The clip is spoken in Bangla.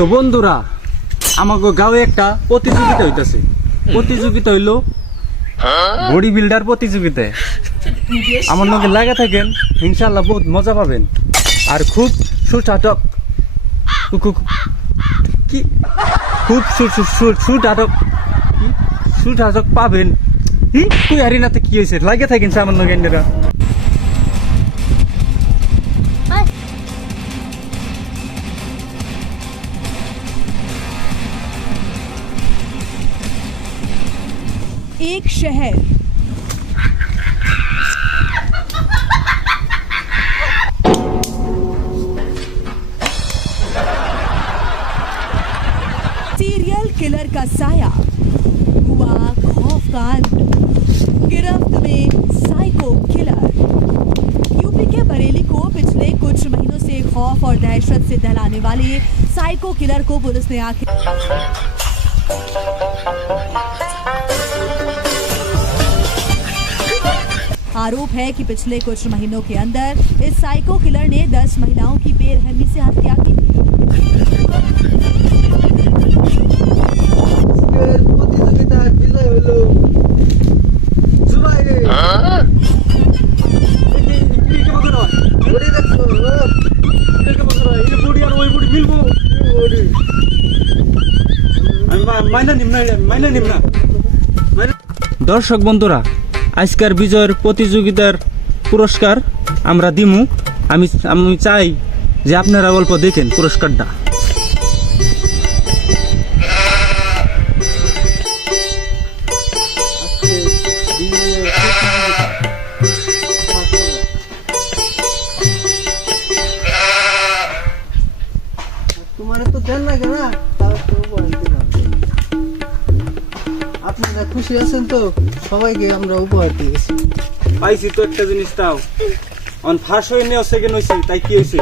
তো বন্ধুরা আমাকে গাঁয়ে একটা প্রতিযোগিতা হইতাছে। প্রতিযোগিতা হইলো বডি বিল্ডার প্রতিযোগিতা। আমার লগে লাগা থাকেন, ইনশাআল্লাহ বহুত মজা পাবেন। আর খুব সুস্বাদক কি খুব সুস্বাদক পাবেন। তুই হারিনাতে কি হয়েছে লাগে থাকেন আমার লগে এন্ডেরা। एक शहर सीरियल किलर का साया हुआ खौफनाक गिरफ्त में साइको किलर। यूपी के बरेली को पिछले कुछ महीनों से खौफ और दहशत से दहलाने वाले साइको किलर को पुलिस ने आखिर आरोप है कि पिछले कुछ महीनों के अंदर इस साइको किलर ने 10 महिलाओं की बेरहमी से हत्या की। দর্শক বন্ধুরা, আজকের বিজয়ের প্রতিযোগিতার পুরস্কার আমরা দিমু। আমি চাই যে আপনারা অল্প দেখেন পুরস্কারটা। তোমার তো দেন লাগে না, আপনারা খুশি আছেন তো? সবাইকে আমরা উপহার দিয়েছি। পাইছি তো একটা জিনিস, তাও অন ফার্স্ট হয়ে নেওয়া সেকেন্ড হয়েছে, তাই কি হয়েছে?